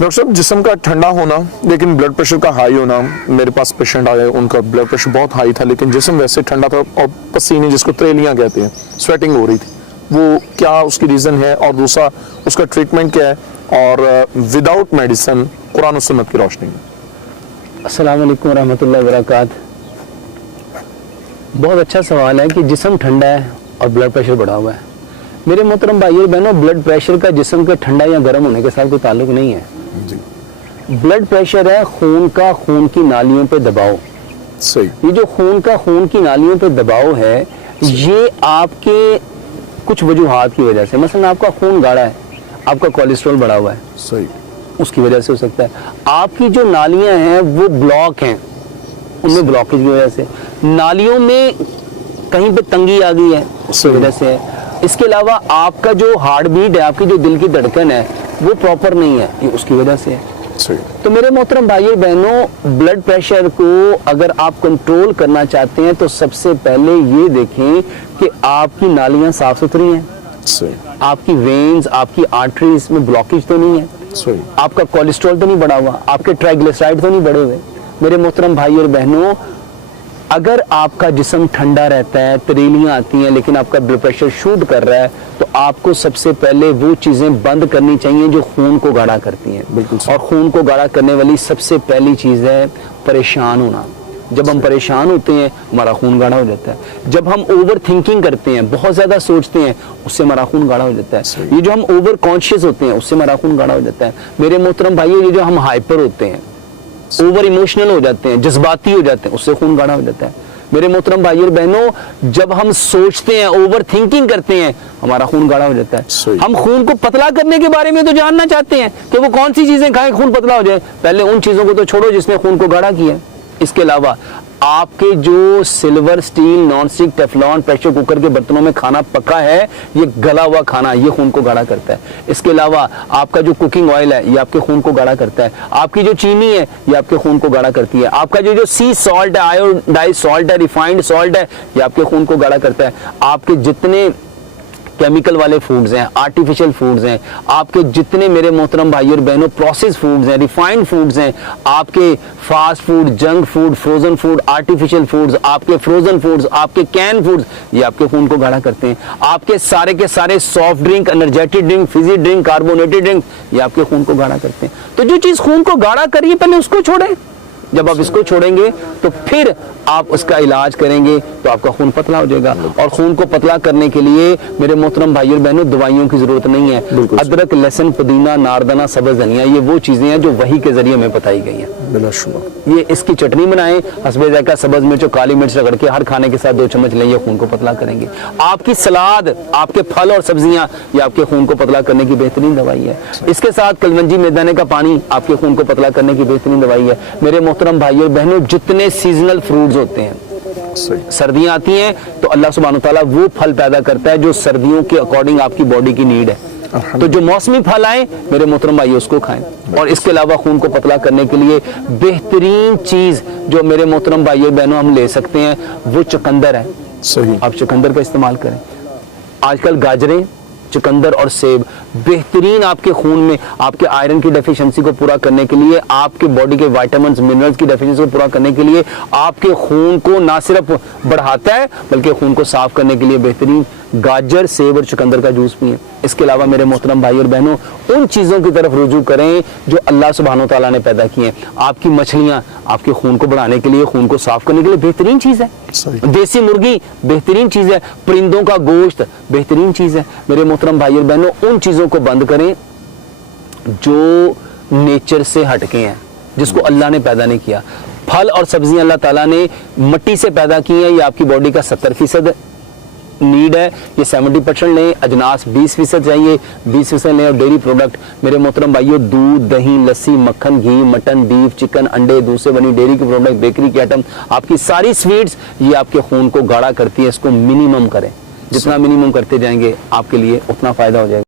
Doctor साहब, जिस्म का ठंडा होना लेकिन ब्लड प्रेशर का हाई होना, मेरे पास पेशेंट आए, उनका ब्लड प्रेशर बहुत हाई था लेकिन जिस्म वैसे ठंडा था और पसीने जिसको त्रेलियां कहते हैं, स्वेटिंग हो रही थी, वो क्या उसकी रीज़न है और दूसरा उसका ट्रीटमेंट क्या है और विदाउट मेडिसिन कुरान और सुन्नत की रोशनी में? अस्सलाम वालेकुम रहमतुल्लाहि व बरकातहू। बहुत अच्छा सवाल है कि जिस्म ठंडा है और ब्लड प्रेशर बढ़ा हुआ है। मेरे मोहतरम भाइयों और बहनों, ब्लड प्रेशर का जिस्म के ठंडा या गर्म होने के साथ कोई ताल्लुक नहीं है जी। ब्लड प्रेशर है खून का खून की नालियों पे दबाव। सही। ये जो खून का खून की नालियों पे दबाव है, ये आपके कुछ वजूहात की वजह से, मसलन आपका खून गाढ़ा है, आपका कोलेस्ट्रॉल बढ़ा हुआ है, सही, उसकी वजह से हो सकता है। आपकी जो नालियां हैं वो ब्लॉक हैं, उनमें ब्लॉकेज की वजह से, नालियों में कहीं पे तंगी आ गई है, उसकी वजह से है। इसके अलावा आपका जो हार्ट बीट है, आपकी जो दिल की धड़कन है, वो प्रॉपर नहीं है, ये उसकी वजह से है। तो मेरे मोहतरम भाइयों बहनों, ब्लड प्रेशर को अगर आप कंट्रोल करना चाहते हैं तो सबसे पहले ये देखें कि आपकी नालियां साफ सुथरी हैं, आपकी वेन्स, आपकी आर्टरीज में ब्लॉकेज तो नहीं है, आपका कोलेस्ट्रॉल तो नहीं बढ़ा हुआ, आपके ट्राइग्लिसराइड तो नहीं बढ़े हुए। मेरे मोहतरम भाइयों और बहनों, अगर आपका जिस्म ठंडा रहता है, तरेलियां आती हैं लेकिन आपका ब्लड प्रेशर शूट कर रहा है, तो आपको सबसे पहले वो चीज़ें बंद करनी चाहिए जो खून को गाढ़ा करती हैं। बिल्कुल। और खून को गाढ़ा करने वाली सबसे पहली चीज़ है परेशान होना। जब हम परेशान होते हैं हमारा खून गाढ़ा हो जाता है। जब हम ओवर थिंकिंग करते हैं, बहुत ज़्यादा सोचते हैं, उससे हमारा खून गाढ़ा हो जाता है। ये जो हम ओवर कॉन्शियस होते हैं, उससे हमारा खून गाढ़ा हो जाता है। मेरे मोहतरम भाइयों, ये जो हम हाइपर होते हैं, ओवर इमोशनल हो जाते हैं, जज्बाती हो जाते हैं, उससे खून गाढ़ा हो जाता है। मेरे मोहतरम भाइयों और बहनों, जब हम सोचते हैं, ओवर थिंकिंग करते हैं, हमारा खून गाढ़ा हो जाता है। हम खून को पतला करने के बारे में तो जानना चाहते हैं कि वो कौन सी चीजें खाएं खून पतला हो जाए। पहले उन चीजों को तो छोड़ो जिसने खून को गाढ़ा किया है। इसके अलावा आपके जो silver, steel, non stick, Teflon, pressure cooker के बर्तनों में खाना पका है, ये गला हुआ खाना, ये खून को गाढ़ा करता है। इसके अलावा आपका जो कुकिंग ऑयल है, ये आपके खून को गाढ़ा करता है। आपकी जो चीनी है, ये आपके खून को गाढ़ा करती है। आपका जो सी सॉल्ट है, आयोडाइज सॉल्ट है, रिफाइंड सॉल्ट है, ये आपके खून को गाढ़ा करता है। आपके जितने केमिकल वाले फूड्स हैं, आर्टिफिशियल फूड्स हैं, आपके जितने मेरे मोहतरम भाइयों और बहनों प्रोसेस फूड्स हैं, रिफाइंड फूड्स हैं, आपके fast food, junk food, frozen food, artificial foods, आपके फ्रोजन फूड्स, आपके कैन फूड्स, ये आपके खून को गाढ़ा करते हैं। आपके सारे के सारे soft drink, energetic drink, Fiji drink, carbonated drink, ये आपके खून को गाढ़ा करते हैं। तो जो चीज खून को गाढ़ा करिए, पहले उसको छोड़ें। जब आप इसको छोड़ेंगे तो फिर आप उसका इलाज करेंगे तो आपका खून पतला हो जाएगा। और खून को पतला करने के लिए मेरे मोहतरम भाइयों और बहनों, दवाइयों की जरूरत नहीं है। अदरक, लहसुन, पुदीना, नारदाना, सब्ज धनिया, ये वो चीजें हैं जो वही के जरिए हमें बताई गई हैं। ये इसकी चटनी बनाएं, हस्बे जायका सब्ज मिर्च और काली मिर्च रगड़ के हर खाने के साथ 2 चम्मच लें, ये खून को पतला करेंगे। आपकी सलाद, आपके फल और सब्जियां, ये आपके खून को पतला करने की बेहतरीन दवाई है। इसके साथ कलवंजी मैदाने का पानी आपके खून को पतला करने की बेहतरीन दवाई है। मेरे मोहतरम भाइयों और बहनों, जितने सीजनल फ्रूट्स होते हैं, सर्दियां आती हैं तो अल्लाह सुब्हानो तआला वो फल पैदा करता है जो सर्दियों के अकॉर्डिंग आपकी बॉडी की नीड है। तो जो मौसमी फल आए मेरे मोहतरम भाई उसको खाएं। और इसके अलावा खून को पतला करने के लिए बेहतरीन चीज जो मेरे मोहतरम भाइयों बहनों हम ले सकते हैं, वो चुकंदर है। सही, आप चुकंदर का इस्तेमाल करें। आजकल गाजरें, चुकंदर और सेब बेहतरीन आपके खून में आपके आयरन की डेफिशिएंसी को पूरा करने के लिए, आपके बॉडी के विटामिन्स, मिनरल्स की डेफिशिएंसी को पूरा करने के लिए, आपके खून को ना सिर्फ बढ़ाता है बल्कि खून को साफ करने के लिए बेहतरीन गाजर, सेब और चुकंदर का जूस पिएं। इसके अलावा मेरे मोहतरम भाई और बहनों, उन चीजों की तरफ रुजू करें जो अल्लाह सुब्हानो तआला ने पैदा की हैं। आपकी मछलियां आपके खून को बढ़ाने के लिए, खून को साफ करने के लिए बेहतरीन चीज है। देसी मुर्गी बेहतरीन चीज है। परिंदों का गोश्त बेहतरीन चीज है। मेरे मोहतरम भाई और बहनों, उन चीजों को बंद करें जो नेचर से हटके हैं, जिसको अल्लाह ने पैदा नहीं किया। फल और सब्जियां अल्लाह ताला ने मिट्टी से पैदा की हैं, ये आपकी बॉडी का 70% नीड है, ये 70% लें। अजनास 20% चाहिए, 20% लें। और डेयरी प्रोडक्ट मेरे मोहतरम भाइयों, दूध, दही, लस्सी, मक्खन, घी, मटन, बीफ, चिकन, अंडे, दूध से बनी डेयरी के प्रोडक्ट, बेकरी के आइटम, आपकी सारी स्वीट्स, ये आपके खून को गाढ़ा करती है। इसको मिनिमम करें, जितना मिनिमम करते जाएंगे आपके लिए उतना फायदा हो जाएगा।